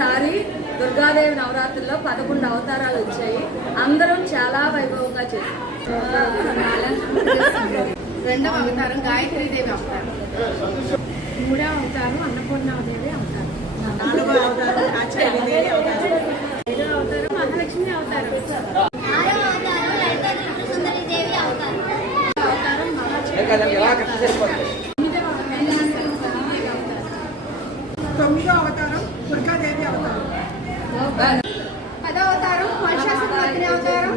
ఈసారి దుర్గాదేవి నవరాత్రుల్లో 11 అవతారాలు వచ్చాయి. అందరం చాలా వైభవంగా చేశారు. రెండవ అవతారం గాయత్రీదేవి అవతారం, మూడవ అవతారం అన్నపూర్ణాదేవి అవతారం, నాలుగవ అవతారం కాచార్యదేవి అవతారం, ఐదవ అవతారం మహాలక్ష్మి అవతారం, ఆరవ అవతారం లలితా త్రిపురసుందరీదేవి అవతారం, అవతారం మహాలక్ష్మి అవతారం, తొమ్మిదో అవతారం దుర్గాదేవి అవతారం, పదవ అవతారం మహిషాసురమర్దిని అవతారం,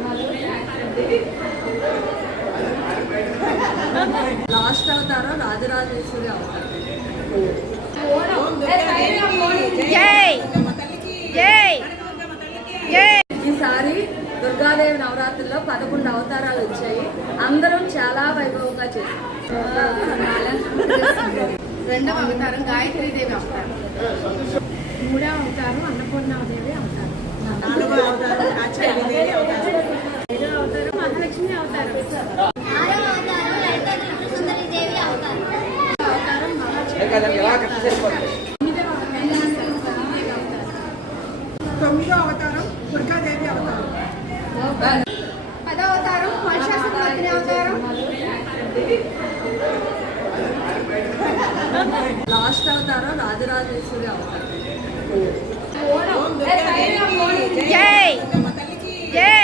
లాస్ట్ అవతారం రాజరాజేశ్వరి అవతారం. ఈసారి దుర్గాదేవి నవరాత్రుల్లో 11 అవతారాలు వచ్చాయి. అందరం చాలా వైభవంగా చేశారు. రెండవ అవతారం గాయత్రీదేవి అవతారం, మూడవ అవతారం అన్నపూర్ణాదేవి అవతారం, నాలుగవ అవతారం కాచార్యదేవి అవతారం, ఐదవ అవతారం మహాలక్ష్మి అవతారం, ఆరవ అవతారం లలితా త్రిపురసుందరీదేవి అవతారం, అవతారం మహాలక్ష్మి, తొమ్మిదో అవతారం దుర్గాదేవి అవతారం, పదవ అవతారం మహిషాసురమర్దిని అవతారం, లాస్ట్ అవతారం రాజరాజేశ్వరి అవతారం. జై